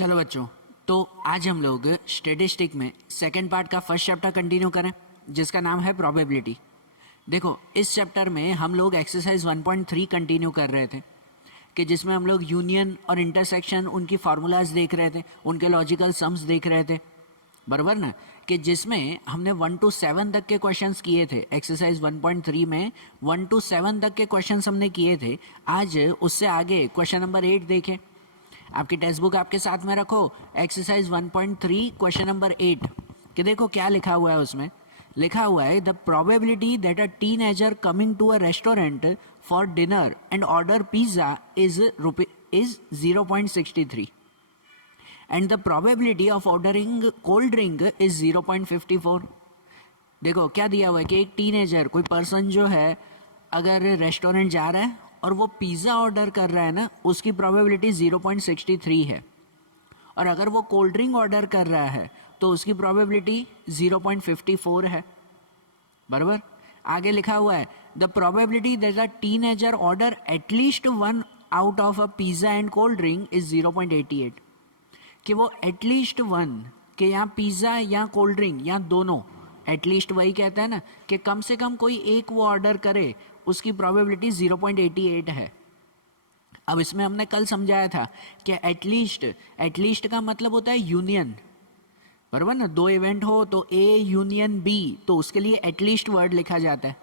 चलो बच्चों, तो आज हम लोग स्टेटिस्टिक में सेकंड पार्ट का फर्स्ट चैप्टर कंटिन्यू करें जिसका नाम है प्रोबेबिलिटी। देखो, इस चैप्टर में हम लोग एक्सरसाइज 1.3 कंटिन्यू कर रहे थे कि जिसमें हम लोग यूनियन और इंटरसेक्शन उनकी फार्मूलाज देख रहे थे, उनके लॉजिकल सम्स देख रहे थे, बराबर ना। कि जिसमें हमने 1 to 7 तक के क्वेश्चंस किए थे। एक्सरसाइज 1.3 में 1 to 7 तक के क्वेश्चंस हमने किए थे। आज उससे आगे क्वेश्चन नंबर 8 देखें। आपकी टेक्स्ट बुक आपके साथ में रखो, एक्सरसाइज 1.3 क्वेश्चन नंबर 8 कि देखो क्या लिखा हुआ है। उसमें लिखा हुआ है the probability that a teenager coming to a restaurant for dinner and order pizza is 0.63 and the probability of ordering cold drink is 0.54। देखो क्या दिया हुआ है कि एक टीनेजर, कोई पर्सन जो है, अगर रेस्टोरेंट जा रहा है और वो पिज़्ज़ा ऑर्डर कर रहा है ना, उसकी प्रोबेबिलिटी 0.63 है। और अगर वो कोल्ड ड्रिंक ऑर्डर कर रहा है तो उसकी प्रोबेबिलिटी 0.54 है, बराबर। आगे लिखा हुआ है the probability that a teenager order at least one out of a pizza and cold drink is 0.88। कि वो एटलीस्ट वन, कि यहाँ पिज़्ज़ा या कोल्ड ड्रिंक या दोनों, एटलीस्ट वही कहता है ना कि कम से कम कोई एक वो ऑर्डर करे, उसकी प्रोबेबिलिटी 0.88 है। अब इसमें हमने कल समझाया था कि एटलीस्ट का मतलब होता है यूनियन, बराबर ना। दो इवेंट हो तो ए यूनियन बी, तो उसके लिए एटलीस्ट वर्ड लिखा जाता है।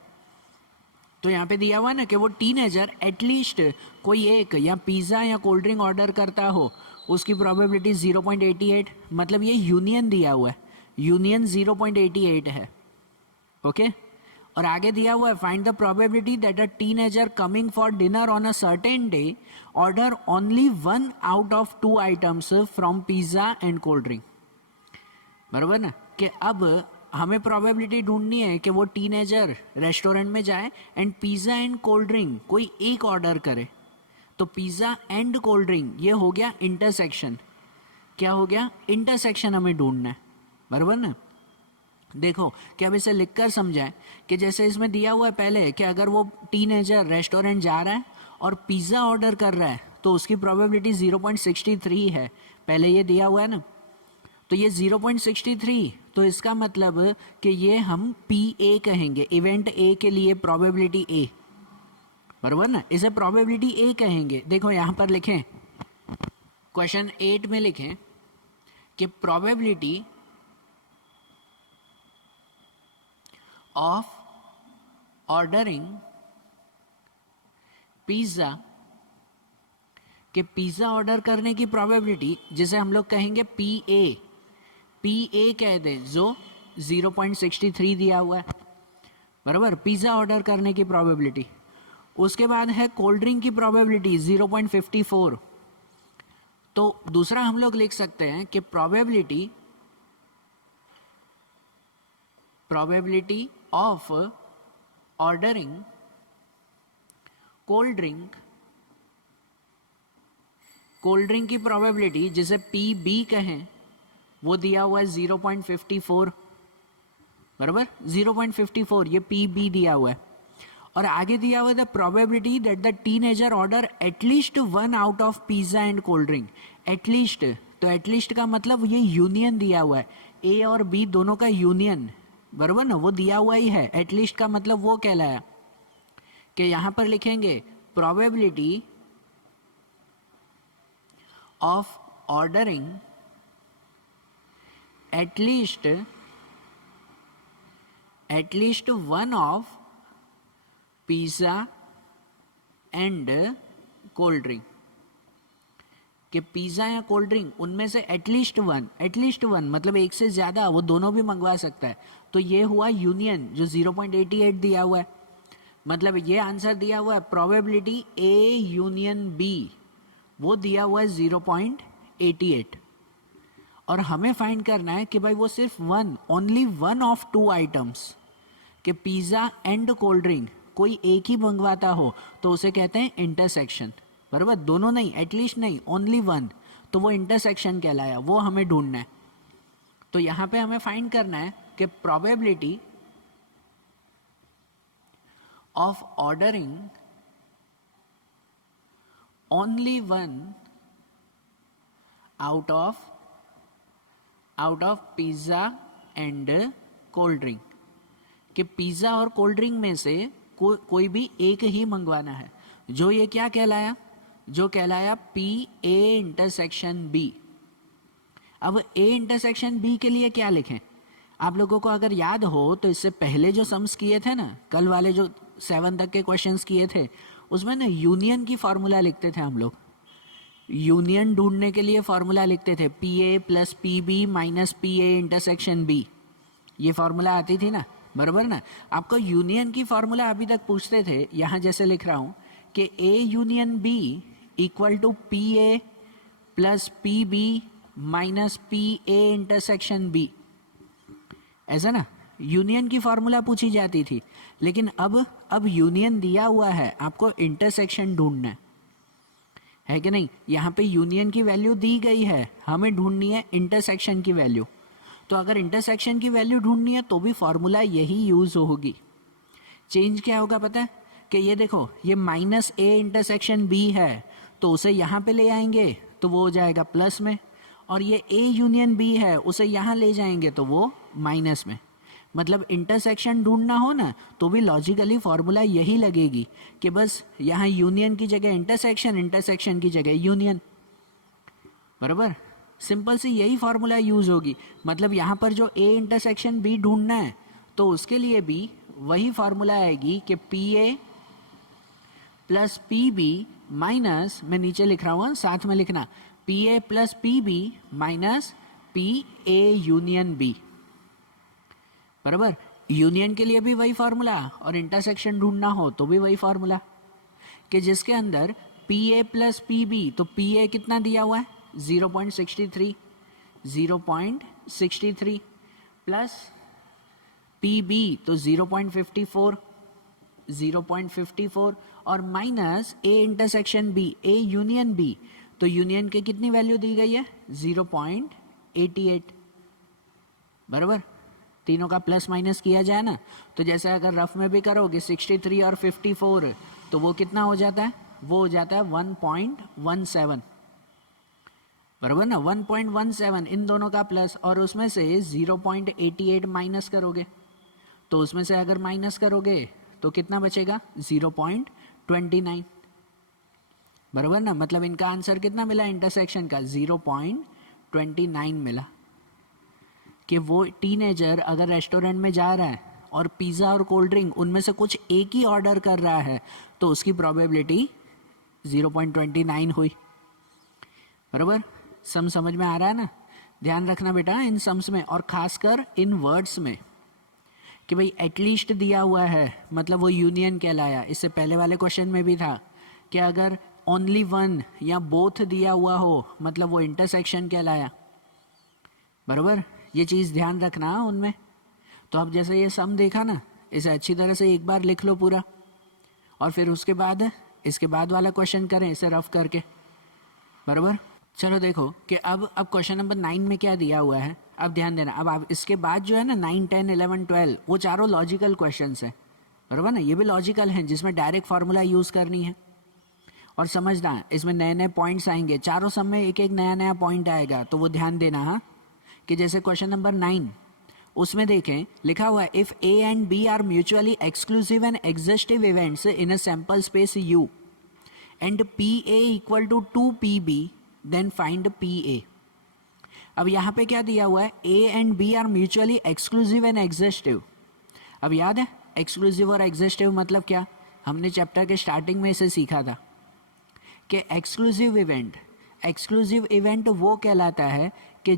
तो यहाँ पे दिया हुआ ना कि वो टीनेजर एटलीस्ट कोई एक या पिज़्ज़ा या कोल्ड ड्रिंक ऑर्डर करता हो, उसकी प्रोबेबिलिटी 0.88, मतलब ये यूनियन दिया हुआ है, यूनियन 0.88 है, ओके। और आगे दिया हुआ है find the probability that a teenager coming for dinner on a certain day order only one out of 2 items from pizza and cold drink, बराबर ना। कि अब हमें प्रोबेबिलिटी ढूंढनी है कि वो टीनेजर रेस्टोरेंट में जाए and pizza and cold drink कोई एक ऑर्डर करे। तो पिज़्ज़ा एंड कोल्ड ड्रिंक ये हो गया इंटरसेक्शन। क्या हो गया? इंटरसेक्शन हमें ढूंढना है, बराबर ना। देखो कि अब इसे लिखकर समझाएं कि जैसे इसमें दिया हुआ है पहले कि अगर वो टीनेजर रेस्टोरेंट जा रहा है और पिज़्ज़ा ऑर्डर कर रहा है तो उसकी प्रोबेबिलिटी 0.63 है, पहले ये दिया हुआ है ना। तो ये 0.63, तो इसका मतलब कि ये हम पी ए कहेंगे, इवेंट ए के लिए प्रोबेबिलिटी ए, बराबर ना। इसे प्रोबेबिलिटी ए कहेंगे। देखो यहाँ पर लिखें, क्वेश्चन 8 में लिखें कि प्रोबेबिलिटी ऑफ ऑर्डरिंग पिज़्ज़ा, कि पिज़्ज़ा ऑर्डर करने की प्रोबेबिलिटी, जिसे हम लोग कहेंगे पी ए कह दें, जो 0.63 दिया हुआ है, बराबर। पिज़्ज़ा ऑर्डर करने की प्रोबेबिलिटी। उसके बाद है कोल्ड ड्रिंक की प्रोबेबिलिटी 0.54। तो दूसरा हम लोग लिख सकते हैं कि probability of ordering cold drink की प्रोबेबिलिटी, जिसे पी बी कहें, वो दिया हुआ है 0.54, बराबर। 0.54 ये पी बी दिया हुआ है। और आगे दिया हुआ है the probability that the teenager order at least one out of pizza and cold drink. At least, तो एटलीस्ट का मतलब ये यूनियन दिया हुआ है, ए और बी दोनों का यूनियन, बराबर ना, वो दिया हुआ ही है। एटलीस्ट का मतलब वो कहलाया कि यहां पर लिखेंगे probability of ordering at least one of pizza and cold drink, कि पिज़्ज़ा या कोल्ड ड्रिंक उनमें से एटलीस्ट वन मतलब एक से ज़्यादा, वो दोनों भी मंगवा सकता है। तो ये हुआ यूनियन जो 0.88 दिया हुआ है, मतलब ये आंसर दिया हुआ है प्रोबेबिलिटी ए यूनियन बी, वो दिया हुआ है 0.88। और हमें फाइंड करना है कि भाई वो सिर्फ ओनली वन ऑफ 2 आइटम्स, कि पिज़्ज़ा एंड कोल्ड ड्रिंक कोई एक ही मंगवाता हो तो उसे कहते हैं इंटरसेक्शन, बराबर। दोनों नहीं, एटलीस्ट नहीं, ओनली वन, तो वो इंटरसेक्शन कहलाया, वो हमें ढूंढना है। तो यहाँ पे हमें फाइंड करना है कि probability of ordering only one out of pizza and cold drink, कि पिज़्ज़ा और कोल्ड ड्रिंक में से कोई भी एक ही मंगवाना है, जो ये क्या कहलाया, जो कहलाया पी ए इंटरसेक्शन बी। अब ए इंटरसेक्शन बी के लिए क्या लिखें, आप लोगों को अगर याद हो तो इससे पहले जो सम्स किए थे ना, कल वाले जो 7 तक के क्वेश्चंस किए थे, उसमें ना यूनियन की फार्मूला लिखते थे हम लोग। यूनियन ढूंढने के लिए फार्मूला लिखते थे P A plus P B minus P A intersection B, ये फार्मूला आती थी ना, बराबर ना। आपको यूनियन की फार्मूला अभी तक पूछते थे, यहाँ जैसे लिख रहा हूँ कि A union B equal to P A plus P B minus P A intersection B, ऐसा ना यूनियन की फार्मूला पूछी जाती थी। लेकिन अब यूनियन दिया हुआ है, आपको इंटरसेक्शन ढूंढना है कि नहीं। यहाँ पे यूनियन की वैल्यू दी गई है, हमें ढूंढनी है इंटरसेक्शन की वैल्यू। तो अगर इंटरसेक्शन की वैल्यू ढूंढनी है तो भी फार्मूला यही यूज होगी। चेंज क्या होगा पता है, कि ये देखो ये माइनस ए इंटरसेक्शन बी है, तो उसे यहाँ पे ले आएंगे तो वो हो जाएगा प्लस में, और ये ए यूनियन बी है उसे यहाँ ले जाएंगे तो वो माइनस में। मतलब इंटरसेक्शन ढूंढना हो ना तो भी लॉजिकली फार्मूला यही लगेगी कि बस यहाँ यूनियन की जगह इंटरसेक्शन, इंटरसेक्शन की जगह यूनियन, बराबर। सिंपल सी यही फार्मूला यूज होगी। मतलब यहाँ पर जो ए इंटरसेक्शन बी ढूंढना है तो उसके लिए भी वही फार्मूला आएगी कि P A plus P B minus, मैं नीचे लिख रहा हूँ साथ में लिखना, P A plus P B minus P A union B, बराबर। यूनियन के लिए भी वही फार्मूला और इंटरसेक्शन ढूंढना हो तो भी वही फार्मूला, कि जिसके अंदर P A plus P B, तो पी ए कितना दिया हुआ है 0.63 प्लस पी बी तो 0.54 और minus A intersection B, A union B, तो यूनियन के कितनी वैल्यू दी गई है 0.88, बराबर। तीनों का प्लस माइनस किया जाए ना तो जैसे अगर रफ में भी करोगे 63 और 54 तो वो कितना हो जाता है, वो हो जाता है 1.17, बराबर ना। 1.17 इन दोनों का प्लस, और उसमें से 0.88 माइनस करोगे तो उसमें से अगर माइनस करोगे तो कितना बचेगा 0.29, बराबर ना। मतलब इनका आंसर कितना मिला इंटरसेक्शन का 0.29 मिला। कि वो टीनेजर अगर रेस्टोरेंट में जा रहा है और पिज़्ज़ा और कोल्ड ड्रिंक उनमें से कुछ एक ही ऑर्डर कर रहा है तो उसकी प्रोबेबिलिटी 0.29 हुई, बराबर। सम समझ में आ रहा है ना। ध्यान रखना बेटा इन सम्स में, और खासकर इन वर्ड्स में, कि भाई एटलीस्ट दिया हुआ है मतलब वो यूनियन कहलाया। इससे पहले वाले क्वेश्चन में भी था कि अगर ओनली वन या बोथ दिया हुआ हो मतलब वो इंटरसेक्शन कहलाया, बराबर। ये चीज़ ध्यान रखना उनमें। तो अब जैसे ये सम देखा ना, इसे अच्छी तरह से एक बार लिख लो पूरा, और फिर उसके बाद इसके बाद वाला क्वेश्चन करें इसे रफ करके, बराबर। चलो देखो कि अब क्वेश्चन नंबर 9 में क्या दिया हुआ है, अब ध्यान देना। अब आप इसके बाद जो है ना 9, 10, 11, 12 वो चारों लॉजिकल क्वेश्चंस हैं, बराबर ना। ये भी लॉजिकल हैं जिसमें डायरेक्ट फार्मूला यूज़ करनी है। और समझना इसमें नए नए पॉइंट्स आएंगे, चारों सब में एक एक नया नया पॉइंट आएगा, तो वो ध्यान देना। हाँ, कि जैसे क्वेश्चन नंबर 9 उसमें देखें लिखा हुआ है if A and B are mutually exclusive and exhaustive events in a sample space U and P A equal to 2pb then find P A. अब यहाँ पे क्या दिया हुआ है, A and B are mutually exclusive and exhaustive. अब याद है एक्सक्लूसिव और एग्जिस्टिव मतलब क्या, हमने चैप्टर के स्टार्टिंग में इसे सीखा था कि एक्सक्लूसिव इवेंट वो कहलाता है कि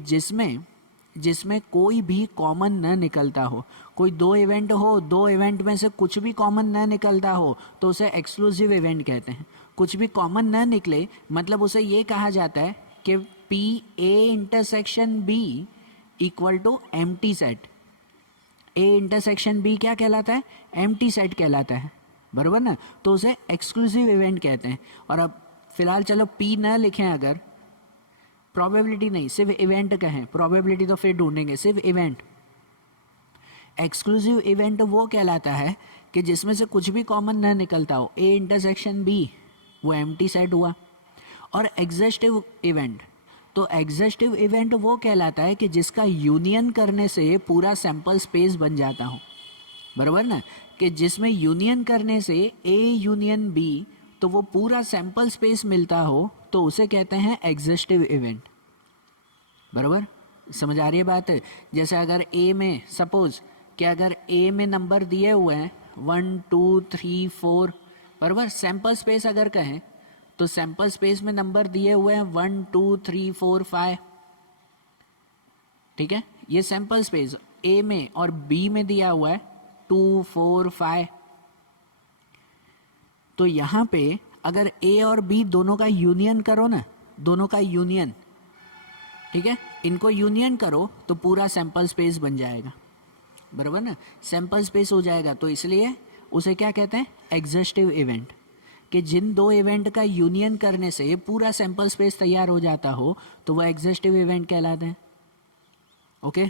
जिसमें कोई भी कॉमन न निकलता हो। कोई दो इवेंट हो, दो इवेंट में से कुछ भी कॉमन न निकलता हो तो उसे एक्सक्लूसिव इवेंट कहते हैं। कुछ भी कॉमन न निकले मतलब उसे ये कहा जाता है कि P A intersection B equal to empty set. A intersection B क्या कहलाता है, एम्प्टी सेट कहलाता है, बराबर ना। तो उसे एक्सक्लूसिव इवेंट कहते हैं। और अब फिलहाल चलो पी न लिखें, अगर प्रोबेबिलिटी नहीं सिर्फ इवेंट कहें, प्रोबेबिलिटी तो फिर ढूंढेंगे, सिर्फ इवेंट। एक्सक्लूसिव इवेंट वो कहलाता है कि जिसमें से कुछ भी कॉमन न निकलता हो। ए इंटरसेक्शन बी वो एम्प्टी सेट हुआ। और एग्जिस्टिव इवेंट तो एग्जस्टिव इवेंट वो कहलाता है कि जिसका यूनियन करने से पूरा सैंपल स्पेस बन जाता हो, बराबर ना, कि जिसमें यूनियन करने से ए यूनियन बी तो वो पूरा सैंपल स्पेस मिलता हो, तो उसे कहते हैं एग्जस्टिव इवेंट। बराबर, समझ आ रही है बात? जैसे अगर ए में सपोज कि अगर ए में नंबर दिए हुए हैं 1 2 3 4, बराबर, सैंपल स्पेस अगर कहें तो सैंपल स्पेस में नंबर दिए हुए हैं 1 2 3 4 5, ठीक है, ये सैंपल स्पेस ए में, और बी में दिया हुआ है 2 4 5। तो यहाँ पे अगर ए और बी दोनों का यूनियन करो ना, दोनों का यूनियन, ठीक है, इनको यूनियन करो तो पूरा सैंपल स्पेस बन जाएगा, बराबर ना, सैंपल स्पेस हो जाएगा। तो इसलिए उसे क्या कहते हैं? एग्जस्टिव इवेंट, कि जिन दो इवेंट का यूनियन करने से पूरा सैंपल स्पेस तैयार हो जाता हो तो वह एग्जस्टिव इवेंट कहलाते हैं। ओके,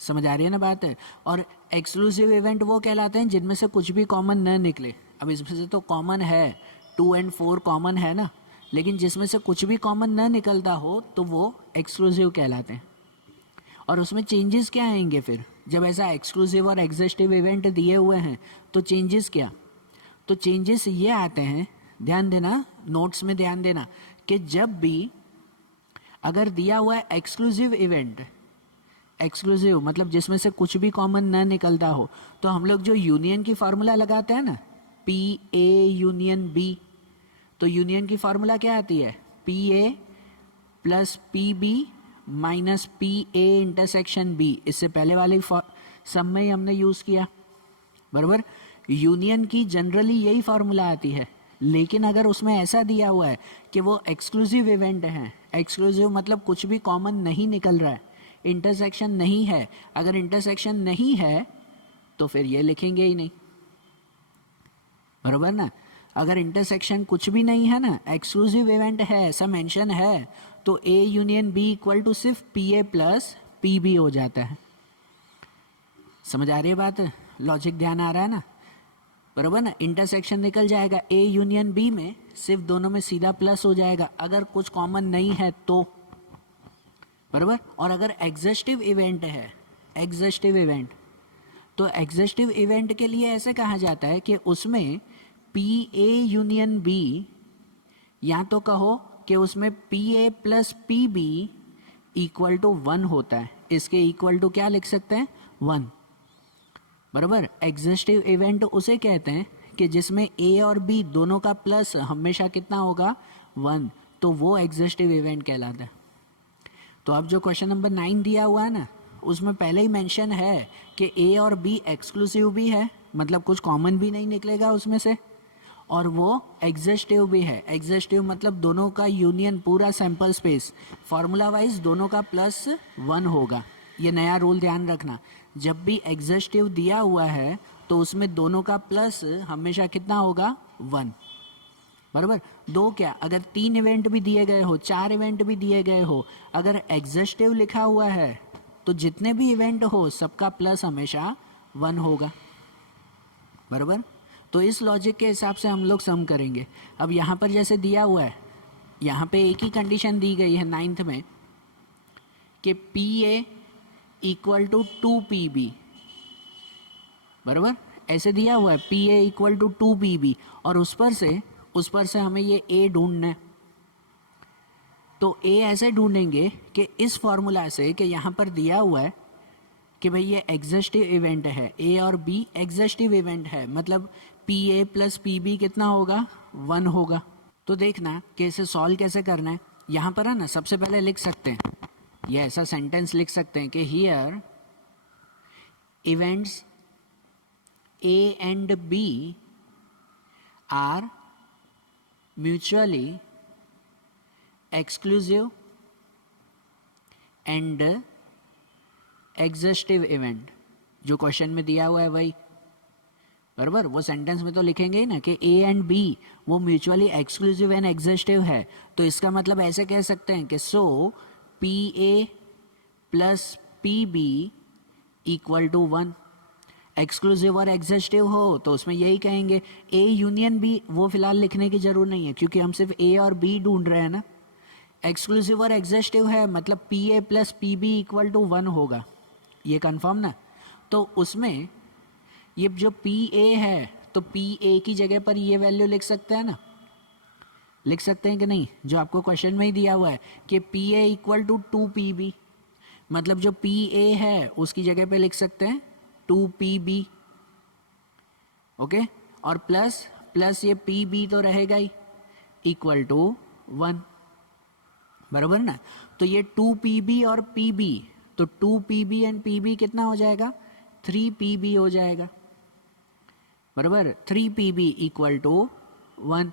समझ आ रही है ना बात? है। और एक्सक्लूसिव इवेंट वो कहलाते हैं जिनमें से कुछ भी कॉमन न निकले। अब इसमें से तो कॉमन है 2 और 4 कॉमन है ना, लेकिन जिसमें से कुछ भी कॉमन न निकलता हो तो वो एक्सक्लूसिव कहलाते हैं। और उसमें चेंजेस क्या आएंगे फिर? जब ऐसा एक्सक्लूसिव और एग्जस्टिव इवेंट दिए हुए हैं तो चेंजेस क्या? तो चेंजेस ये आते हैं, ध्यान देना, नोट्स में ध्यान देना, कि जब भी अगर दिया हुआ है एक्सक्लूसिव इवेंट, एक्सक्लूसिव मतलब जिसमें से कुछ भी कॉमन ना निकलता हो, तो हम लोग जो यूनियन की फार्मूला लगाते हैं ना, पी ए यूनियन बी, तो यूनियन की फार्मूला क्या आती है? P A plus P B minus P A intersection B. इससे पहले वाले सम में ही हमने यूज़ किया, बराबर। यूनियन की जनरली यही फार्मूला आती है, लेकिन अगर उसमें ऐसा दिया हुआ है कि वो एक्सक्लूसिव इवेंट है, एक्सक्लूसिव मतलब कुछ भी कॉमन नहीं निकल रहा है, इंटरसेक्शन नहीं है, अगर इंटरसेक्शन नहीं है तो फिर ये लिखेंगे ही नहीं, बराबर ना। अगर इंटरसेक्शन कुछ भी नहीं है ना, एक्सक्लूसिव इवेंट है, ऐसा मेंशन है, तो A union B equal to सिर्फ P A plus P B हो जाता है। समझ आ रही है बात? लॉजिक ध्यान आ रहा है ना, बराबर ना। इंटरसेक्शन निकल जाएगा ए यूनियन बी में, सिर्फ दोनों में सीधा प्लस हो जाएगा अगर कुछ कॉमन नहीं है तो, बराबर। और अगर एग्जस्टिव इवेंट है, एग्जस्टिव इवेंट, तो एग्जस्टिव इवेंट के लिए ऐसे कहा जाता है कि उसमें पी ए यूनियन बी, या तो कहो कि उसमें P A plus P B equal to 1 होता है। इसके इक्वल टू क्या लिख सकते हैं? 1, बराबर। एग्जस्टिव इवेंट उसे कहते हैं कि जिसमें ए और बी दोनों का प्लस हमेशा कितना होगा? 1, तो वो एग्जस्टिव इवेंट कहलाता है। तो अब जो क्वेश्चन नंबर 9 दिया हुआ है ना, उसमें पहले ही मेंशन है कि ए और बी एक्सक्लूसिव भी है, मतलब कुछ कॉमन भी नहीं निकलेगा उसमें से, और वो एग्जस्टिव भी है। एग्जस्टिव मतलब दोनों का यूनियन, पूरा सैंपल स्पेस, फार्मूला वाइज दोनों का प्लस 1 होगा। ये नया रूल ध्यान रखना, जब भी एग्जस्टिव दिया हुआ है तो उसमें दोनों का प्लस हमेशा कितना होगा? 1, बराबर। दो क्या, अगर 3 इवेंट भी दिए गए हो, 4 इवेंट भी दिए गए हो, अगर एग्जस्टिव लिखा हुआ है तो जितने भी इवेंट हो सबका प्लस हमेशा 1 होगा, बराबर। तो इस लॉजिक के हिसाब से हम लोग सम करेंगे। अब यहाँ पर जैसे दिया हुआ है, यहाँ पे एक ही कंडीशन दी गई है 9th में कि P A equal to 2 P B, बराबर, ऐसे दिया हुआ है P A equal to 2 P B, और उस पर से हमें ये ए ढूंढना है। तो ए ऐसे ढूंढेंगे कि इस फॉर्मूला से, कि यहाँ पर दिया हुआ है कि भाई ये एग्जस्टिव इवेंट है, ए और बी एग्जस्टिव इवेंट है, मतलब P A plus P B कितना होगा? 1 होगा। तो देखना कि इसे सॉल्व कैसे करना है। यहाँ पर है ना, सबसे पहले लिख सकते हैं, ये ऐसा सेंटेंस लिख सकते हैं कि here events A and B are mutually exclusive and exhaustive event. जो क्वेश्चन में दिया हुआ है वही, बराबर, वो सेंटेंस में तो लिखेंगे ही ना कि ए एंड बी वो म्यूचुअली एक्सक्लूसिव एंड एग्जस्टिव है। तो इसका मतलब ऐसे कह सकते हैं कि so P A plus P B equal to 1। Exclusive और एग्जस्टिव हो तो उसमें यही कहेंगे। ए यूनियन बी वो फिलहाल लिखने की जरूरत नहीं है, क्योंकि हम सिर्फ ए और बी ढूंढ रहे हैं ना। एक्सक्लूसिव और एग्जॉस्टिव है, मतलब P A plus P B equal to 1 होगा, ये कंफर्म ना। तो उसमें ये जो पी ए है तो पी ए की जगह पर ये वैल्यू लिख सकते हैं ना, लिख सकते हैं कि नहीं, जो आपको क्वेश्चन में ही दिया हुआ है कि P A equal to 2 P B, मतलब जो पी ए है उसकी जगह पे लिख सकते हैं 2 पी बी, ओके। और प्लस प्लस ये पी बी तो रहेगा ही, इक्वल टू 1, बराबर ना। तो ये 2 पी बी और पी बी, तो 2 P B and P B कितना हो जाएगा, 3 पी बी हो जाएगा, बराबर। 3 पी बी इक्वल टू 1,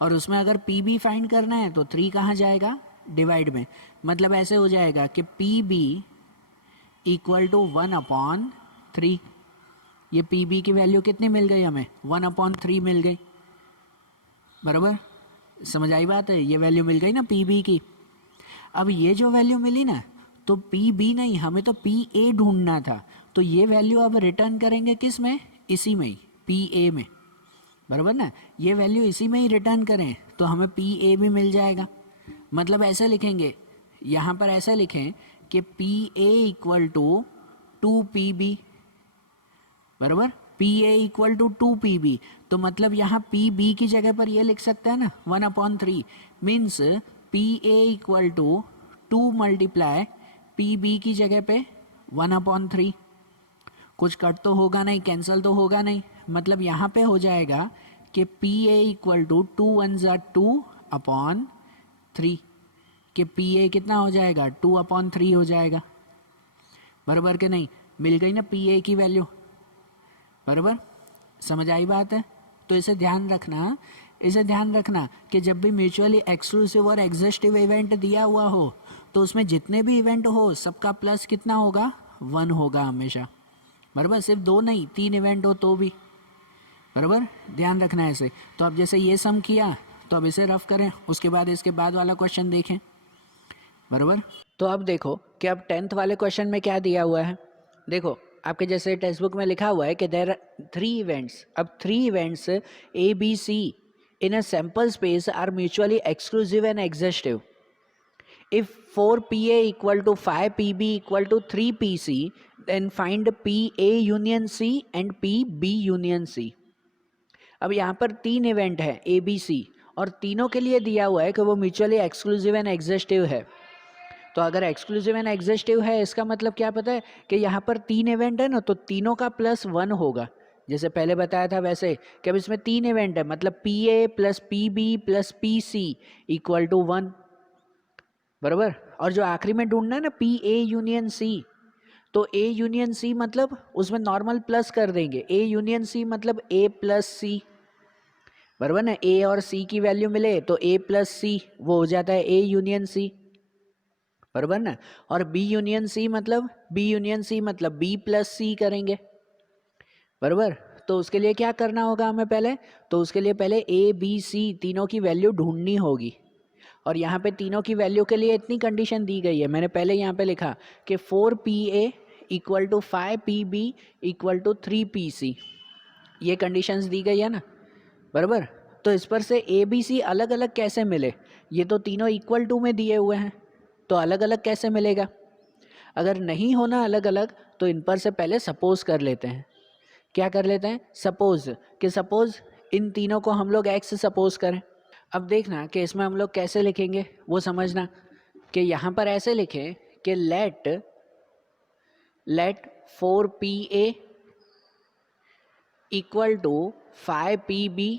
और उसमें अगर पी बी फाइंड करना है तो 3 कहाँ जाएगा, डिवाइड में, मतलब ऐसे हो जाएगा कि पी बी इक्वल टू 1/3। ये पी बी की वैल्यू कितनी मिल गई हमें, 1/3 मिल गई, बराबर। समझ आई बात है, ये वैल्यू मिल गई ना पी बी की। अब ये जो वैल्यू मिली ना, तो पी बी नहीं, हमें तो पी ए ढूंढना था, तो ये वैल्यू अब रिटर्न करेंगे किस में, इसी में ही, पी ए में, बराबर ना। ये वैल्यू इसी में ही रिटर्न करें तो हमें पी ए भी मिल जाएगा। मतलब ऐसे लिखेंगे, यहाँ पर ऐसे लिखें कि P A equal to 2 P B, बराबर। P A equal to 2 P B, तो मतलब यहाँ पी बी की जगह पर ये लिख सकते हैं ना 1/3, means P A equal to 2 multiply P B की जगह पे 1/3। कुछ कट तो होगा नहीं, कैंसिल तो होगा नहीं, मतलब यहाँ पे हो जाएगा कि पी ए इक्वल टू 2 1 2/3, कि पी ए कितना हो जाएगा, 2/3 हो जाएगा, बराबर के नहीं। मिल गई ना पी ए की वैल्यू, बराबर। समझ आई बात है। तो इसे ध्यान रखना, इसे ध्यान रखना कि जब भी म्यूचुअली एक्सक्लूसिव और एग्जॉस्टिव इवेंट दिया हुआ हो तो उसमें जितने भी इवेंट हो सबका प्लस कितना होगा, 1 होगा हमेशा, बराबर। सिर्फ 2 नहीं, 3 इवेंट हो तो भी, बराबर, ध्यान रखना है इसे। तो अब जैसे ये सम किया तो अब इसे रफ करें, उसके बाद इसके बाद वाला क्वेश्चन देखें, बराबर। तो अब देखो कि अब 10th वाले क्वेश्चन में क्या दिया हुआ है। देखो आपके जैसे टेक्स्ट बुक में लिखा हुआ है कि देयर आर 3 इवेंट्स। अब 3 events A B C in a sample space are mutually exclusive and exhaustive. If 4PA equal to 5PB equal to 3PC, then find PA union C and PB union C. अब यहाँ पर 3 event है ए B सी, और तीनों के लिए दिया हुआ है कि वो म्यूचुअली एक्सक्लूसिव एंड एग्जॉस्टिव है। तो अगर एक्सक्लूसिव एंड एग्जॉस्टिव है इसका मतलब क्या पता है कि यहाँ पर 3 इवेंट है ना, तो तीनों का प्लस 1 होगा, जैसे पहले बताया था वैसे कि अब इसमें 3 इवेंट है, मतलब P A plus P B plus P C equal to 1, बराबर। और जो आखिरी में ढूंढना है ना पी ए यूनियन सी, तो ए यूनियन सी मतलब उसमें नॉर्मल प्लस कर देंगे, ए यूनियन सी मतलब ए प्लस सी, बराबर ना। ए और सी की वैल्यू मिले तो ए प्लस सी वो हो जाता है ए यूनियन सी, बराबर ना। और बी यूनियन सी मतलब बी प्लस सी करेंगे, बराबर। तो उसके लिए क्या करना होगा हमें पहले, तो उसके लिए पहले ए बी सी तीनों की वैल्यू ढूंढनी होगी। और यहाँ पे तीनों की वैल्यू के लिए इतनी कंडीशन दी गई है, मैंने पहले यहाँ पे लिखा कि 4PA equal to 5PB equal to 3PC, ये कंडीशंस दी गई है ना, बराबर। तो इस पर से ए बी सी अलग अलग कैसे मिले, ये तो तीनों इक्वल टू में दिए हुए हैं, तो अलग अलग कैसे मिलेगा। अगर नहीं होना अलग अलग तो इन पर से पहले सपोज कर लेते हैं। क्या कर लेते हैं, सपोज इन तीनों को हम लोग एक्स सपोज करें। अब देखना कि इसमें हम लोग कैसे लिखेंगे वो समझना, कि यहाँ पर ऐसे लिखें कि let 4PA equal to 5PB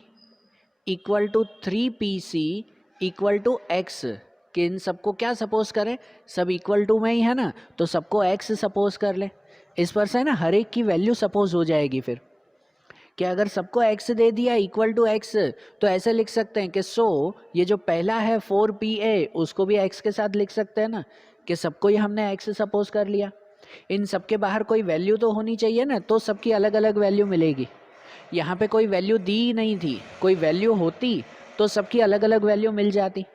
equal to 3PC equal to X, कि इन सबको क्या सपोज करें, सब इक्वल टू में ही है ना, तो सबको एक्स सपोज कर ले। इस पर से ना हर एक की वैल्यू सपोज हो जाएगी फिर, कि अगर सबको x दे दिया इक्वल टू x, तो ऐसे लिख सकते हैं कि ये जो पहला है 4PA उसको भी x के साथ लिख सकते हैं ना, कि सबको ही हमने x सपोज कर लिया। इन सबके बाहर कोई वैल्यू तो होनी चाहिए ना, तो सबकी अलग अलग वैल्यू मिलेगी। यहाँ पे कोई वैल्यू दी नहीं थी, कोई वैल्यू होती तो सबकी अलग अलग वैल्यू मिल जाती,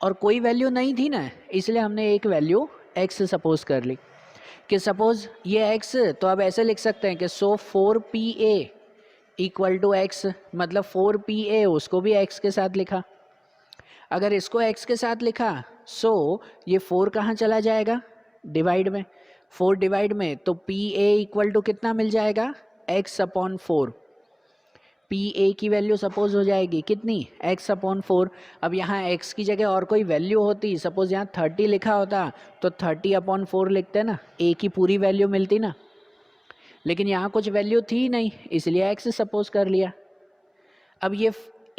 और कोई वैल्यू नहीं थी ना, इसलिए हमने एक वैल्यू x सपोज कर ली। कि सपोज ये x, तो अब ऐसे लिख सकते हैं कि 4PA इक्वल टू एक्स, मतलब 4PA उसको भी x के साथ लिखा। अगर इसको x के साथ लिखा सो ये 4 कहाँ चला जाएगा, डिवाइड में, 4 डिवाइड में, तो पी ए इक्वल टू कितना मिल जाएगा, x अपॉन 4। पी ए की वैल्यू सपोज हो जाएगी कितनी, x अपॉन 4। अब यहाँ x की जगह और कोई वैल्यू होती, सपोज यहाँ 30 लिखा होता तो 30 अपॉन 4 लिखते ना, a की पूरी वैल्यू मिलती ना, लेकिन यहाँ कुछ वैल्यू थी नहीं इसलिए x सपोज कर लिया। अब ये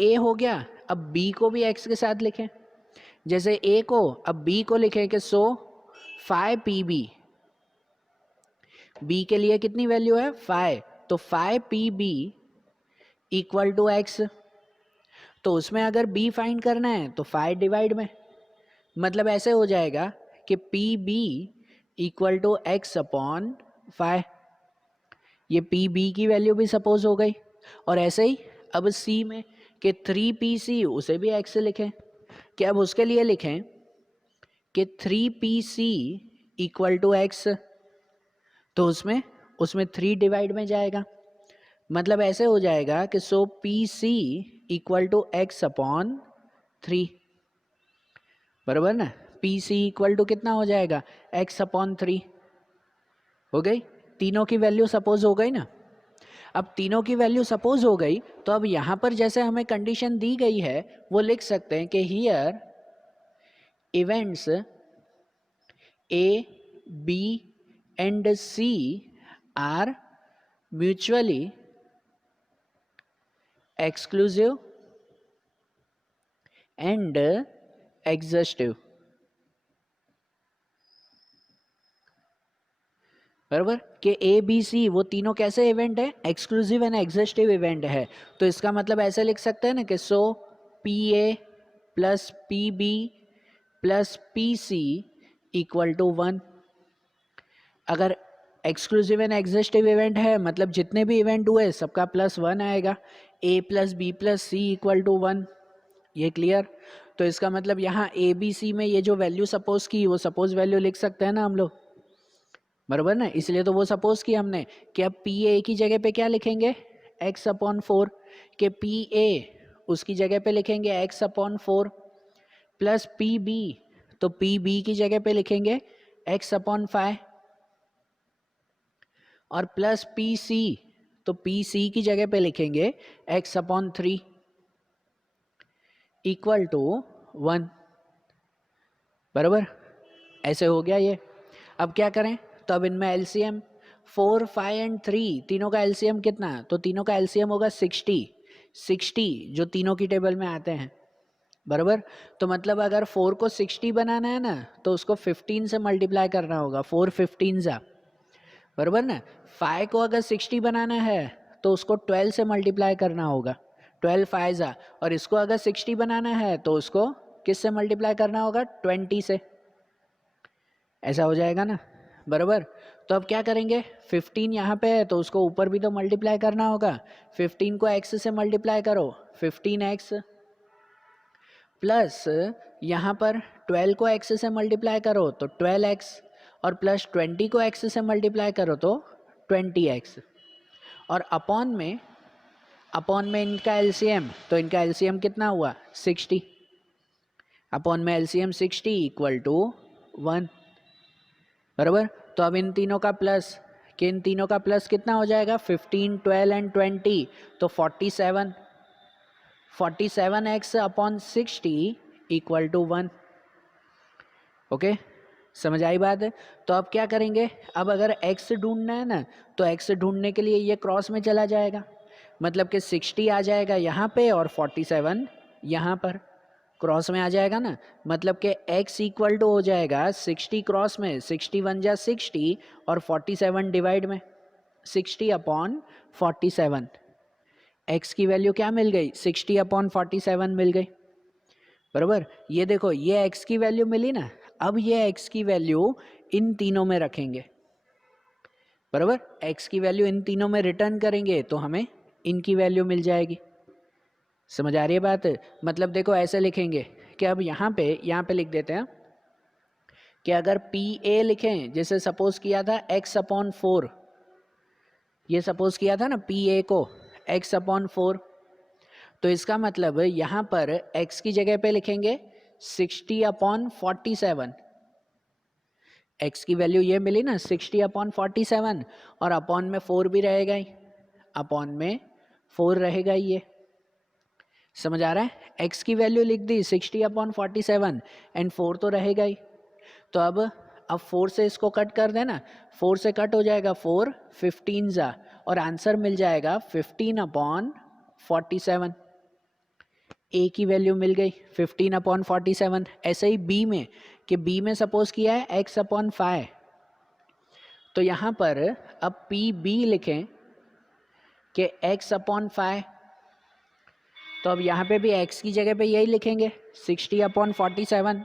a हो गया, अब b को भी x के साथ लिखें, जैसे a को अब b को लिखें कि सो 5 pb, b के लिए कितनी वैल्यू है 5, तो 5 pb इक्वल टू x। तो उसमें अगर b फाइंड करना है तो 5 डिवाइड में, मतलब ऐसे हो जाएगा कि pb equal to x upon 5। ये pb की वैल्यू भी सपोज हो गई। और ऐसे ही अब c में कि 3pc उसे भी x से लिखें, कि अब उसके लिए लिखें कि 3pc इक्वल टू x, तो उसमें 3 डिवाइड में जाएगा, मतलब ऐसे हो जाएगा कि so pc equal to x upon 3, बराबर ना, pc इक्वल टू कितना हो जाएगा x अपॉन 3, हो गई, तीनों की वैल्यू सपोज हो गई ना। अब तीनों की वैल्यू सपोज हो गई तो अब यहाँ पर जैसे हमें कंडीशन दी गई है वो लिख सकते हैं कि here events A, B and C are mutually exclusive and exhaustive, बराबर, कि ए बी सी वो तीनों कैसे इवेंट है, एक्सक्लूसिव एंड एग्जॉस्टिव इवेंट है। तो इसका मतलब ऐसे लिख सकते हैं ना कि so P A plus P B plus P C equal to 1। अगर एक्सक्लूसिव एंड एग्जॉस्टिव इवेंट है मतलब जितने भी इवेंट हुए सबका +1 आएगा, A plus B plus C equal to 1, ये क्लियर। तो इसका मतलब यहाँ ए बी सी में ये जो वैल्यू सपोज की वो सपोज वैल्यू लिख सकते हैं ना हम लोग, बराबर ना, इसलिए तो वो सपोज किया हमने कि अब पी ए की जगह पे क्या लिखेंगे x अपॉन 4, कि पी ए उसकी जगह पे लिखेंगे x upon 4 plus P B, तो पी बी की जगह पे लिखेंगे x अपॉन 5 और प्लस पी सी, तो पी सी की जगह पे लिखेंगे x अपॉन 3 इक्वल टू 1, बराबर, ऐसे हो गया ये। अब क्या करें, तो अब इनमें एलसीएम 4, 5 एंड 3 तीनों का एलसीएम कितना, तो तीनों का एलसीएम होगा 60 जो तीनों की टेबल में आते हैं, बराबर। तो मतलब अगर 4 को 60 बनाना है ना तो उसको 15 से मल्टीप्लाई करना होगा, 4 15 जा, बराबर ना। 5 को अगर 60 बनाना है तो उसको 12 से मल्टीप्लाई करना होगा, 12 5 जा, और इसको अगर 60 बनाना है तो उसको किस से मल्टीप्लाई करना होगा, 20 से, ऐसा हो जाएगा ना, बराबर। तो अब क्या करेंगे, 15 यहाँ पे है तो उसको ऊपर भी तो मल्टीप्लाई करना होगा, 15 को x से मल्टीप्लाई करो 15x, प्लस यहाँ पर 12 को x से मल्टीप्लाई करो तो 12x, और प्लस 20 को x से मल्टीप्लाई करो तो 20x, और अपॉन में इनका एलसीएम, तो इनका एलसीएम कितना हुआ 60, अपॉन में एलसीएम 60 इक्वल टू 1, बराबर। तो अब इन तीनों का प्लस, कि इन तीनों का प्लस कितना हो जाएगा 15, 12 एंड 20, तो 47x upon 60 equal to 1, okay, समझ आई बात है। तो अब क्या करेंगे, अब अगर x ढूंढना है ना तो x ढूंढने के लिए ये क्रॉस में चला जाएगा, मतलब कि 60 आ जाएगा यहाँ पे और 47 यहाँ पर क्रॉस में आ जाएगा ना, मतलब कि x इक्वल टू हो जाएगा 60 क्रॉस में 61 जा 60 और 47 डिवाइड में 60 अपॉन 47, x की वैल्यू क्या मिल गई 60 अपॉन 47 मिल गई, बराबर। ये देखो ये x की वैल्यू मिली ना, अब ये x की वैल्यू इन तीनों में रखेंगे, बराबर, x की वैल्यू इन तीनों में रिटर्न करेंगे तो हमें इनकी वैल्यू मिल जाएगी, समझ आ रही है बात। मतलब देखो ऐसे लिखेंगे कि अब यहाँ पे लिख देते हैं कि अगर पी ए लिखें, जैसे सपोज किया था x अपॉन 4, ये सपोज किया था ना पी ए को x अपॉन 4, तो इसका मतलब यहाँ पर x की जगह पे लिखेंगे 60/47। x की वैल्यू ये मिली ना 60/47, और अपॉन में 4 भी रहेगा ही, अपॉन में 4 रहेगा ही। ये समझ आ रहा है? x की वैल्यू लिख दी 60/47 एंड 4 तो रहेगा ही। तो अब 4 से इसको कट कर देना, 4 से कट हो जाएगा 4, 15 जा, और आंसर मिल जाएगा 15/47। a की वैल्यू मिल गई 15/47। ऐसे ही b में, कि b में सपोज किया है x/5, तो यहाँ पर अब पी बी लिखें कि x/5। तो अब यहाँ पे भी x की जगह पे यही लिखेंगे 60/47,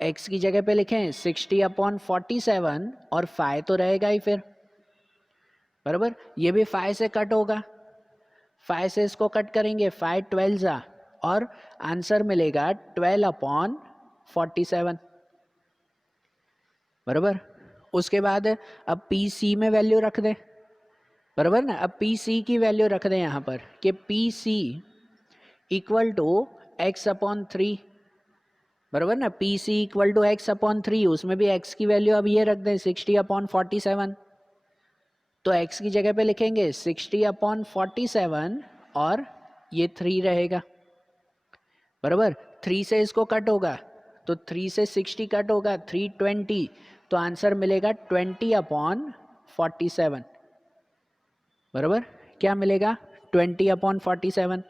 x की जगह पे लिखें 60/47, और 5 तो रहेगा ही फिर, बराबर। ये भी 5 से कट होगा, 5 से इसको कट करेंगे, 5 12 जा, और आंसर मिलेगा 12/47, बराबर। उसके बाद अब पी सी में वैल्यू रख दें, बराबर ना। अब पी सी की वैल्यू रख दें यहाँ पर कि P C equal to x/3, बराबर ना। P C equal to x/3, उसमें भी x की वैल्यू अब ये रख दें 60/47। तो x की जगह पे लिखेंगे 60/47, और ये 3 रहेगा, बराबर। 3 से इसको कट होगा, तो 3 से 60 कट होगा, 320, तो आंसर मिलेगा 20/47, बराबर। क्या मिलेगा? 20/47।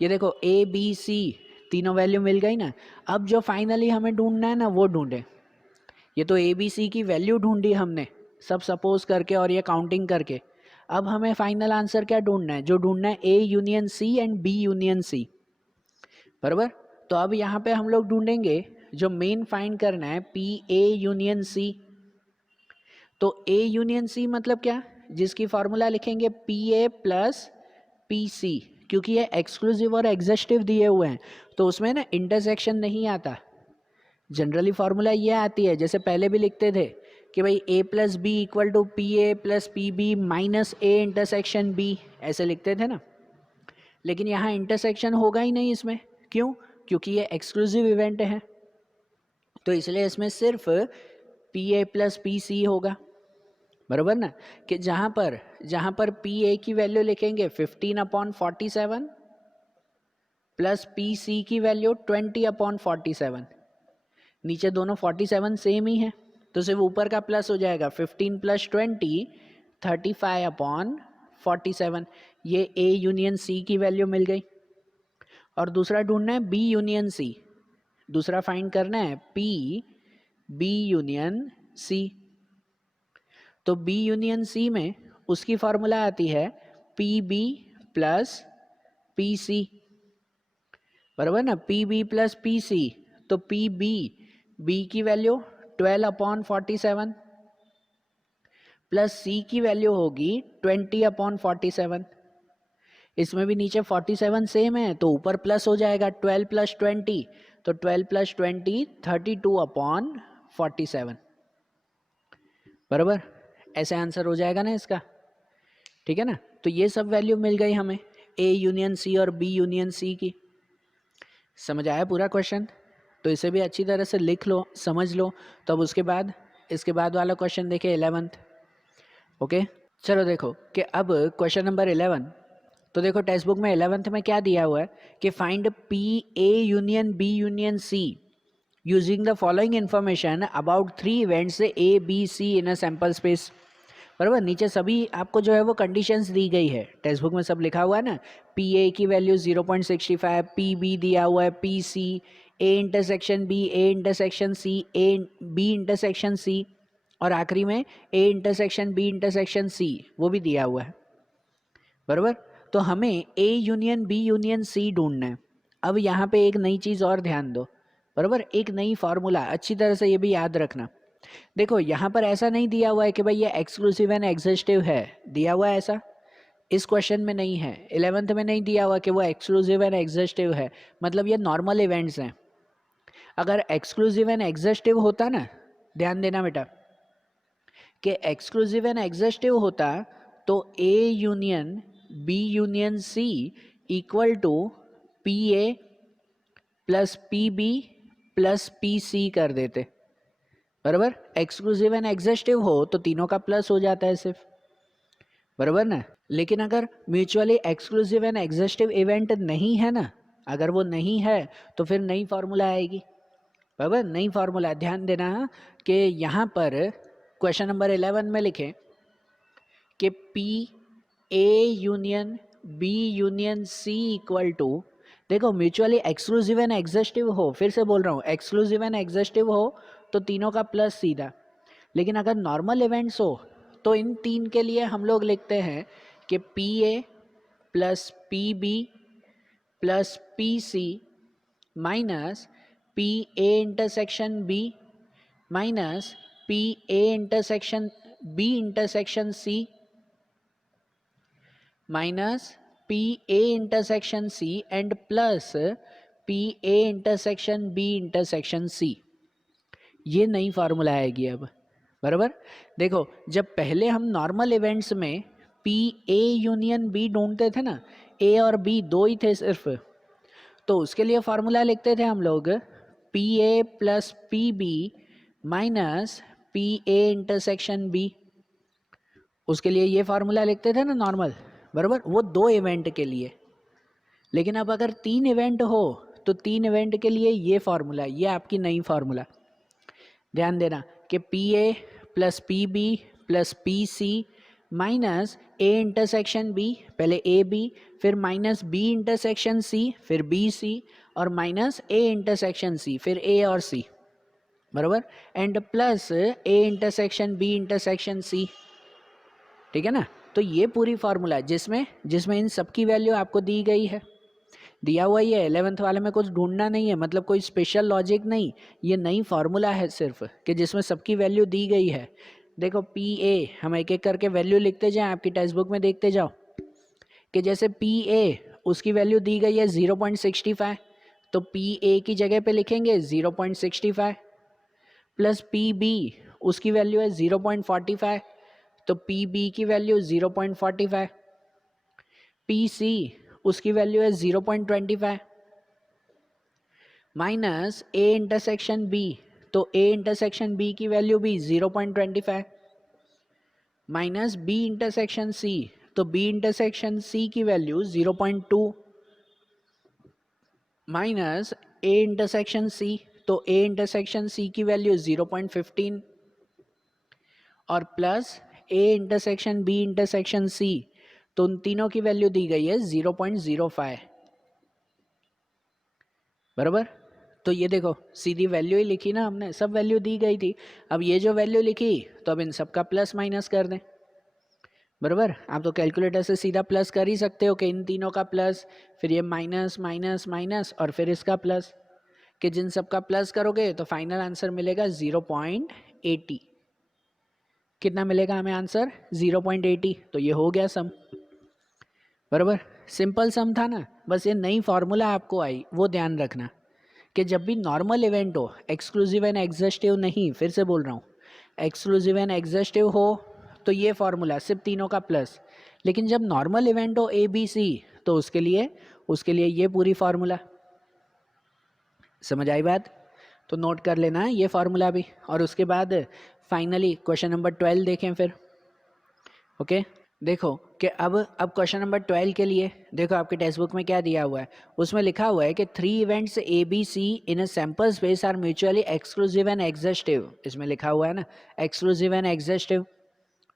ये देखो ए बी सी तीनों वैल्यू मिल गई ना। अब जो फाइनली हमें ढूंढना है ना वो ढूंढे। ये तो ए बी सी की वैल्यू ढूंढी हमने, सब सपोज करके और ये काउंटिंग करके। अब हमें फाइनल आंसर क्या ढूंढना है? जो ढूंढना है A union C and B union C, बराबर। तो अब यहाँ पे हम लोग ढूंढेंगे, जो मेन फाइंड करना है पी ए यूनियन सी। तो ए यूनियन सी मतलब क्या? जिसकी फॉर्मूला लिखेंगे P A plus P C, क्योंकि ये एक्सक्लूसिव और एग्जस्टिव दिए हुए हैं, तो उसमें ना इंटरसेक्शन नहीं आता। जनरली फॉर्मूला ये आती है, जैसे पहले भी लिखते थे कि भाई a plus B equal to P A plus P B minus A intersection B, ऐसे लिखते थे ना। लेकिन यहाँ इंटरसेक्शन होगा ही नहीं इसमें, क्यों? क्योंकि ये एक्सक्लूसिव इवेंट है, तो इसलिए इसमें सिर्फ P A plus P C होगा, बराबर ना। कि जहाँ पर पी ए की वैल्यू लिखेंगे 15/47 प्लस पी सी की वैल्यू 20/47। नीचे दोनों 47 सेम ही है, तो सिर्फ ऊपर का प्लस हो जाएगा, 15 + 20 35/47। ये ए यूनियन सी की वैल्यू मिल गई। और दूसरा ढूंढना है बी यूनियन सी, दूसरा फाइंड करना है पी बी यूनियन सी। तो बी यूनियन सी में उसकी फॉर्मूला आती है P B plus P C, बराबर ना। P B plus P C, तो पी बी, बी की वैल्यू 12/47 प्लस सी की वैल्यू होगी 20/47। इसमें भी नीचे 47 सेम है, तो ऊपर प्लस हो जाएगा 12 + 20, तो 12 + 20 32/47, बराबर। ऐसे आंसर हो जाएगा ना इसका, ठीक है ना। तो ये सब वैल्यू मिल गई हमें ए यूनियन सी और बी यूनियन सी की। समझ आया पूरा क्वेश्चन? तो इसे भी अच्छी तरह से लिख लो, समझ लो। तो अब उसके बाद इसके बाद वाला क्वेश्चन देखें 11th। ओके, चलो देखो कि अब क्वेश्चन नंबर 11। तो देखो टेक्स्ट बुक में 11th में क्या दिया हुआ है कि find P A union B union C using the following information about 3 events A B C in a sample space, बराबर। नीचे सभी आपको जो है वो कंडीशंस दी गई है, टेक्स्ट बुक में सब लिखा हुआ है ना। पी ए की वैल्यू 0.65, पी बी दिया हुआ है, P C, A intersection B, A intersection C, A B intersection C, और आखिरी में A intersection B intersection C, वो भी दिया हुआ है, बराबर। तो हमें A union B union C ढूंढना है। अब यहाँ पे एक नई चीज़ और ध्यान दो, बराबर। एक नई फार्मूला अच्छी तरह से ये भी याद रखना। देखो यहाँ पर ऐसा नहीं दिया हुआ है कि भाई ये एक्सक्लूसिव एंड एग्जिस्टिव है, दिया हुआ है ऐसा इस क्वेश्चन में नहीं है। 11th में नहीं दिया हुआ कि वो एक्सक्लूसिव एंड एग्जिस्टिव है, मतलब ये नॉर्मल इवेंट्स हैं। अगर एक्सक्लूसिव एंड एग्जिस्टिव होता ना, ध्यान देना बेटा, कि एक्सक्लूसिव एंड एग्जिस्टिव होता तो A union B union C equal to P A plus P B plus P C कर देते, बराबर। एक्सक्लूसिव एंड एग्जॉस्टिव हो तो तीनों का प्लस हो जाता है सिर्फ, बराबर ना। लेकिन अगर mutually exclusive and exhaustive event नहीं है ना, अगर वो नहीं है तो फिर नई फार्मूला आएगी, बराबर। नई फार्मूला, ध्यान देना कि यहाँ पर क्वेश्चन नंबर 11 में लिखें कि P A union B union C equal to, देखो म्यूचुअली एक्सक्लूसिव एंड एग्जॉस्टिव हो, फिर से बोल रहा हूँ, एक्सक्लूसिव एंड एग्जॉस्टिव हो तो तीनों का प्लस सीधा। लेकिन अगर नॉर्मल इवेंट्स हो तो इन तीन के लिए हम लोग लिखते हैं कि P A plus P B plus P C minus P A intersection B minus P A intersection B intersection C minus P A intersection C and plus P A intersection B intersection C. ये नई formula आएगी अब, बराबर। देखो जब पहले हम normal events में पी ए यूनियन बी ढूंढते थे ना, ए और बी दो ही थे सिर्फ, तो उसके लिए फार्मूला लिखते थे हम लोग P A plus P B minus P A intersection B, उसके लिए ये फार्मूला लिखते थे ना नॉर्मल, बराबर। वो दो इवेंट के लिए। लेकिन अब अगर तीन इवेंट हो तो तीन इवेंट के लिए ये फार्मूला, ये आपकी नई फार्मूला। ध्यान देना कि P A plus P B plus P C minus A intersection B, पहले ए बी, फिर माइनस बी इंटरसेक्शन सी, फिर बी सी, और माइनस ए इंटरसेक्शन सी, फिर ए और सी, बराबर। And plus A intersection B intersection C, ठीक है ना। तो ये पूरी फार्मूला जिसमें जिसमें इन सब की वैल्यू आपको दी गई है, दिया हुआ ही है। 11th वाले में कुछ ढूंढना नहीं है, मतलब कोई स्पेशल लॉजिक नहीं, ये नई फार्मूला है सिर्फ कि जिसमें सबकी वैल्यू दी गई है। देखो पी ए, हम एक एक करके वैल्यू लिखते जाएं, आपकी टेक्स्ट बुक में देखते जाओ कि जैसे पी ए उसकी वैल्यू दी गई है 0.65, तो पी ए की जगह पे लिखेंगे 0.65, प्लस पी बी उसकी वैल्यू है 0.45, तो पी बी की वैल्यू 0.45, पी सी उसकी वैल्यू है 0.25 माइनस ए इंटरसेक्शन बी, तो ए इंटरसेक्शन बी की वैल्यू भी 0.25 माइनस बी इंटरसेक्शन सी, तो बी इंटरसेक्शन सी की value 0.2 minus A intersection C, तो ए इंटरसेक्शन सी की वैल्यू 0.15 और plus A intersection B intersection C, तो उन तीनों की वैल्यू दी गई है 0.05, बराबर। तो ये देखो सीधी वैल्यू ही लिखी ना हमने, सब वैल्यू दी गई थी। अब ये जो वैल्यू लिखी तो अब इन सब का प्लस माइनस कर दें, बराबर। आप तो कैलकुलेटर से सीधा प्लस कर ही सकते हो कि इन तीनों का प्लस, फिर ये माइनस माइनस माइनस और फिर इसका प्लस, कि जिन सब का प्लस करोगे तो फाइनल आंसर मिलेगा 0.80। कितना मिलेगा हमें आंसर? 0.80। तो ये हो गया सम, बराबर। सिंपल सम था ना, बस ये नई फार्मूला आपको आई, वो ध्यान रखना कि जब भी नॉर्मल इवेंट हो, एक्सक्लूसिव एंड एग्जॉस्टिव नहीं, फिर से बोल रहा हूँ, एक्सक्लूसिव एंड एग्जॉस्टिव हो तो ये फार्मूला सिर्फ तीनों का प्लस। लेकिन जब नॉर्मल इवेंट हो ए बी सी तो उसके लिए ये पूरी फार्मूला। समझ आई बात? तो नोट कर लेना ये फार्मूला भी। और उसके बाद फाइनली क्वेश्चन नंबर 12 देखें फिर। ओके देखो कि अब क्वेश्चन नंबर 12 के लिए देखो आपके टेक्स्ट बुक में क्या दिया हुआ है। उसमें लिखा हुआ है कि 3 events A B C in a sample space are mutually exclusive and exhaustive. इसमें लिखा हुआ है ना एक्सक्लूसिव एंड एग्जॉस्टिव।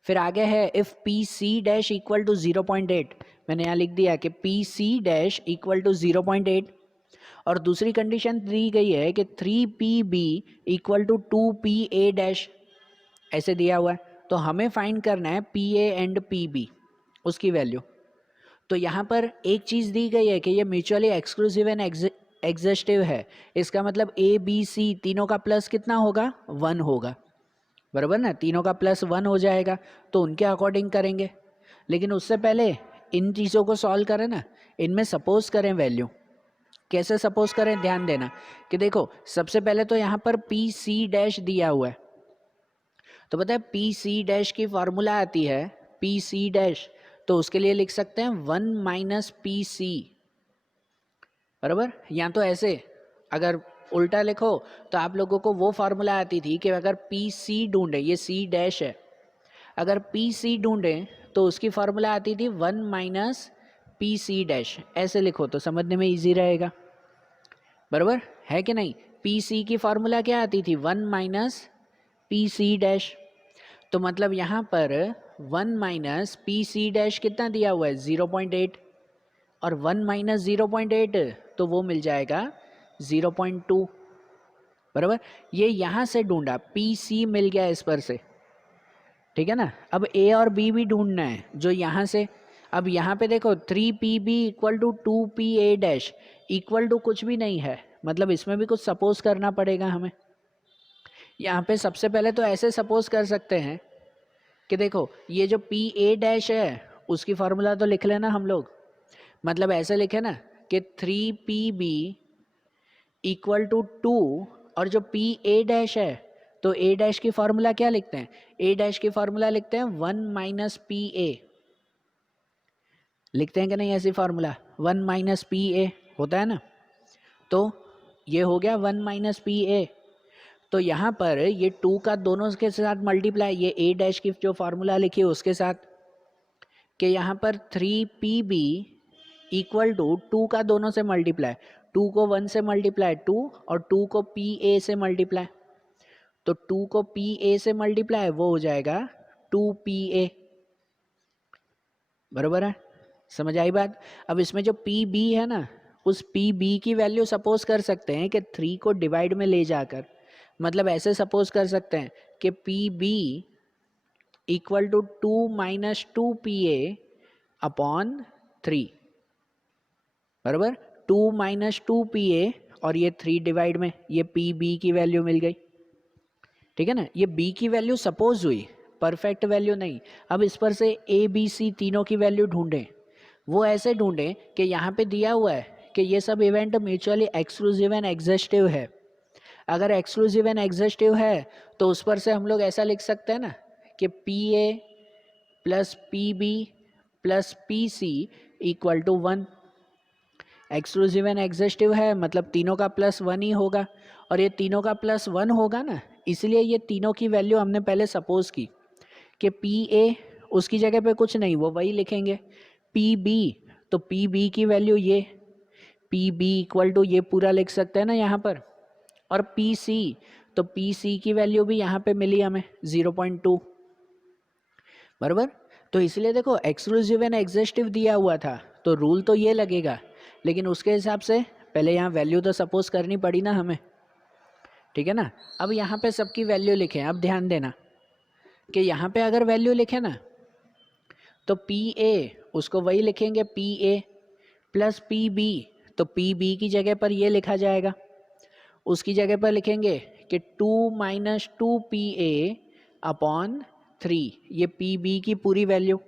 फिर आगे है if P C dash equal to 0.8, मैंने यहाँ लिख दिया कि P C dash equal to 0.8। और दूसरी कंडीशन दी गई है कि 3PB equal to 2PA dash, ऐसे दिया हुआ है। तो हमें फाइंड करना है PA एंड PB, उसकी वैल्यू। तो यहाँ पर एक चीज़ दी गई है कि ये म्यूचुअली एक्सक्लूसिव एंड एग्जॉस्टिव है। इसका मतलब ABC तीनों का प्लस कितना होगा? 1 होगा, बराबर ना। तीनों का प्लस 1 हो जाएगा, तो उनके अकॉर्डिंग करेंगे। लेकिन उससे पहले इन चीज़ों को सॉल्व करें ना, इनमें सपोज करें वैल्यू। कैसे सपोज करें? ध्यान देना कि देखो सबसे पहले तो यहाँ पर पी सी डैश दिया हुआ है, तो पता है पी सी डैश की फॉर्मूला आती है पी सी डैश, तो उसके लिए लिख सकते हैं 1 माइनस पी सी, बराबर। या तो ऐसे अगर उल्टा लिखो तो आप लोगों को वो फार्मूला आती थी कि अगर पी सी ढूंढे, ये सी डैश है, अगर पी सी ढूंढें तो उसकी फार्मूला आती थी 1 माइनस पी सी डैश। ऐसे लिखो तो समझने में इजी रहेगा, बराबर है कि नहीं। पी सी की फार्मूला क्या आती थी, 1 माइनस पी सी डैश। तो मतलब यहाँ पर 1 माइनस पी सी डैश कितना दिया हुआ है, 0.8, और 1 माइनस 0.8 तो वो मिल जाएगा 0.2, बराबर। ये यहाँ से ढूंढा, पी सी मिल गया इस पर से, ठीक है ना। अब ए और बी भी ढूंढना है जो यहाँ से। अब यहाँ पे देखो 3pb equal to 2pa dash equal to कुछ भी नहीं है, मतलब इसमें भी कुछ सपोज करना पड़ेगा हमें। यहाँ पे सबसे पहले तो ऐसे सपोज कर सकते हैं कि देखो ये जो pa डैश है उसकी फार्मूला तो लिख लेना हम लोग, मतलब ऐसे लिखे ना कि 3pb इक्वल टू 2, और जो pa डैश है तो a डैश की फार्मूला क्या लिखते हैं, a डैश की फार्मूला लिखते हैं 1 माइनस pa, लिखते हैं कि नहीं ऐसी फार्मूला, 1 माइनस pa होता है ना। तो ये हो गया 1 माइनस pa। तो यहाँ पर ये 2 का दोनों के साथ मल्टीप्लाई, ये a डैश की जो फार्मूला लिखी है उसके साथ, कि यहाँ पर 3pb इक्वल टू 2 का दोनों से मल्टीप्लाई, 2 को 1 से मल्टीप्लाई 2 और 2 को pa से मल्टीप्लाई, तो 2 को pa से मल्टीप्लाई वो हो जाएगा 2pa, बराबर है। समझ आई बात। अब इसमें जो pb है ना, उस pb की वैल्यू सपोज कर सकते हैं कि 3 को डिवाइड में ले जाकर, मतलब ऐसे सपोज कर सकते हैं कि pb equal to 2 minus 2pa upon 3, बराबर। 2 माइनस 2pa और ये 3 डिवाइड में, ये pb की वैल्यू मिल गई, ठीक है ना। ये b की वैल्यू सपोज हुई, परफेक्ट वैल्यू नहीं। अब इस पर से a b c तीनों की वैल्यू ढूंढें, वो ऐसे ढूंढें कि यहाँ पे दिया हुआ है कि ये सब event mutually exclusive and exhaustive है। अगर एक्सक्लूसिव एंड एग्जस्टिव है तो उस पर से हम लोग ऐसा लिख सकते हैं ना कि pa plus pb plus pc equal to 1। Exclusive and exhaustive है मतलब तीनों का प्लस 1 ही होगा, और ये तीनों का प्लस 1 होगा ना, इसलिए ये तीनों की वैल्यू हमने पहले सपोज की कि pa उसकी जगह पे कुछ नहीं, वो वही लिखेंगे। pb तो pb की वैल्यू ये pb इक्वल टू ये पूरा लिख सकते हैं ना यहाँ पर, और pc तो pc की वैल्यू भी यहाँ पे मिली हमें 0.2, बराबर। तो इसलिए देखो एक्सक्लूसिव एंड एग्जस्टिव दिया हुआ था तो रूल तो ये लगेगा, लेकिन उसके हिसाब से पहले यहाँ वैल्यू तो सपोज करनी पड़ी ना हमें, ठीक है ना। अब यहाँ पे सबकी वैल्यू लिखें, अब ध्यान देना कि यहाँ पे अगर वैल्यू लिखें ना तो pa उसको वही लिखेंगे pa प्लस pb, तो pb की जगह पर ये लिखा जाएगा, उसकी जगह पर लिखेंगे कि 2 माइनस 2pa अपॉन 3, ये pb की पूरी वैल्यू,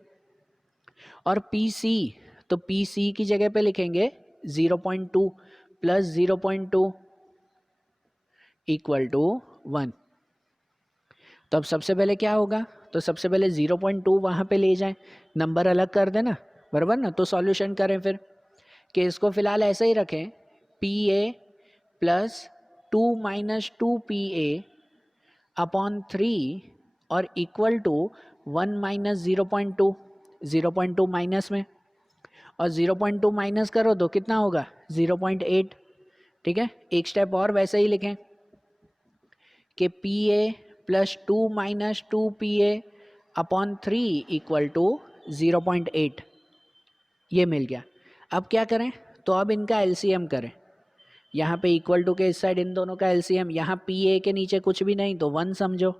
और pc तो pc की जगह पे लिखेंगे 0.2 प्लस 0.2 इक्वल टू 1। तो अब सबसे पहले क्या होगा, तो सबसे पहले 0.2 वहाँ पे ले जाएं, नंबर अलग कर देना, बराबर ना। तो सॉल्यूशन करें फिर कि इसको फिलहाल ऐसे ही रखें, pa plus 2 minus 2pa upon 3 और इक्वल टू 1 माइनस 0.2, 0.2 माइनस में, और 0.2 माइनस करो तो कितना होगा 0.8, ठीक है। एक स्टेप और वैसे ही लिखें कि pa plus 2 minus 2pa upon 3 equal to 0.8, ये मिल गया। अब क्या करें, तो अब इनका एलसीएम करें, यहाँ पे इक्वल टू के इस साइड इन दोनों का एलसीएम, यहाँ pa के नीचे कुछ भी नहीं तो 1 समझो,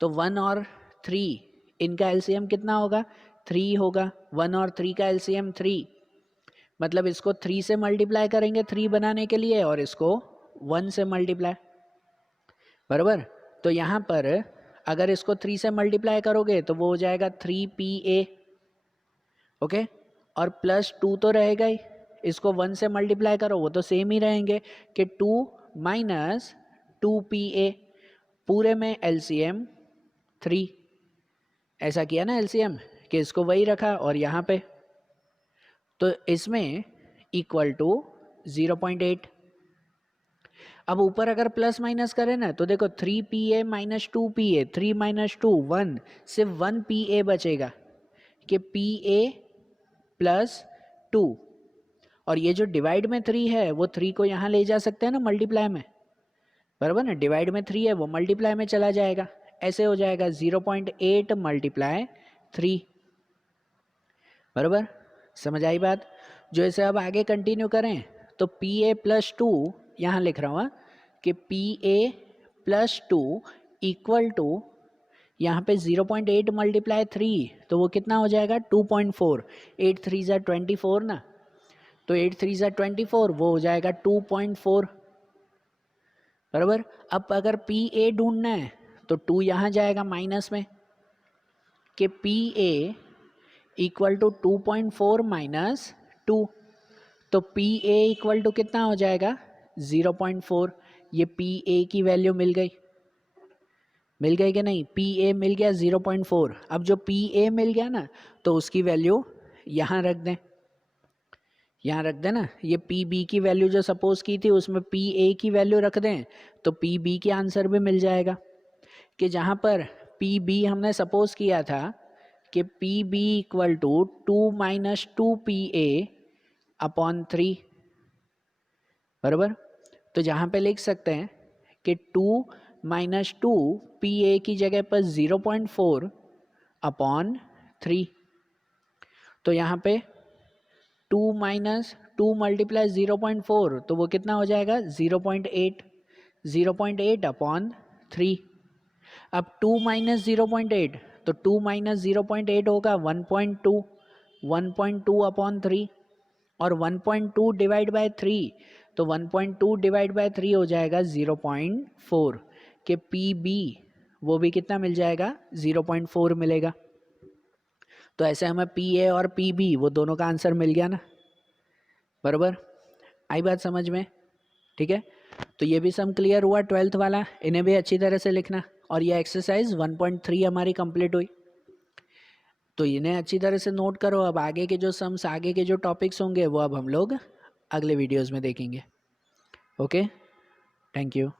तो 1 और 3 इनका एलसीएम कितना होगा 3 होगा, 1 और 3 का एलसीएम 3, मतलब इसको 3 से मल्टीप्लाई करेंगे 3 बनाने के लिए और इसको 1 से मल्टीप्लाई, बराबर। तो यहाँ पर अगर इसको 3 से मल्टीप्लाई करोगे तो वो हो जाएगा 3pa, ओके, और प्लस 2 तो रहेगा ही, इसको 1 से मल्टीप्लाई करो वो तो सेम ही रहेंगे कि 2 माइनस 2pa, पूरे में एलसीएम 3, ऐसा किया ना एलसीएम कि इसको वही रखा और यहाँ पे, तो इसमें इक्वल टू 0.8। अब ऊपर अगर प्लस माइनस करें ना तो देखो 3pa माइनस 2pa, 3 माइनस 2 1, सिर्फ 1pa बचेगा कि pa प्लस 2, और ये जो डिवाइड में 3 है वो 3 को यहाँ ले जा सकते हैं ना मल्टीप्लाई में, बराबर ना, डिवाइड में 3 है वो मल्टीप्लाई में चला जाएगा, ऐसे हो जाएगा 0.8 मल्टीप्लाई 3, बराबर, समझ आई बात। जो इसे अब आगे कंटिन्यू करें तो pa प्लस 2 यहाँ लिख रहा हूँ कि pa प्लस 2 इक्वल टू यहाँ पे 0.8 मल्टीप्लाई 3, तो वो कितना हो जाएगा 2.4, 8 3 ज़ा 24 ना, तो 8 3 ज़ा 24, वो हो जाएगा 2.4, बराबर। अब अगर pa ढूंढना है तो 2 यहाँ जाएगा माइनस में कि pa इक्वल टू 2.4 माइनस 2, तो pa इक्वल टू कितना हो जाएगा 0.4, ये pa की वैल्यू मिल गई कि नहीं, pa मिल गया 0.4। अब जो pa मिल गया ना तो उसकी वैल्यू यहाँ रख दें, ना, ये pb की वैल्यू जो सपोज की थी उसमें pa की वैल्यू रख दें तो pb के आंसर भी मिल जाएगा, कि जहाँ पर pb हमने सपोज किया था कि pb equal to 2 minus 2pa upon 3, बराबर। तो जहाँ पे लिख सकते हैं कि 2 माइनस 2 pa की जगह पर 0.4 अपॉन 3, तो यहाँ पे 2 माइनस 2 मल्टीप्लाई 0.4, तो वो कितना हो जाएगा 0.8, 0.8 अपॉन 3। अब 2 माइनस 0.8, तो 2 माइनस 0.8 होगा 1.2, 1.2 अपॉन 3, और 1.2 डिवाइड बाय 3, तो 1.2 डिवाइड बाय 3 हो जाएगा 0.4, कि pb वो भी कितना मिल जाएगा 0.4 मिलेगा। तो ऐसे हमें pa और pb वो दोनों का आंसर मिल गया ना, बराबर, आई बात समझ में, ठीक है। तो ये भी सम क्लियर हुआ 12th वाला, इन्हें भी अच्छी तरह से लिखना, और ये एक्सरसाइज 1.3 हमारी कंप्लीट हुई, तो इन्हें अच्छी तरह से नोट करो। अब आगे के जो सम्स, आगे के जो टॉपिक्स होंगे वो अब हम लोग अगले वीडियोस में देखेंगे। Okay, thank you.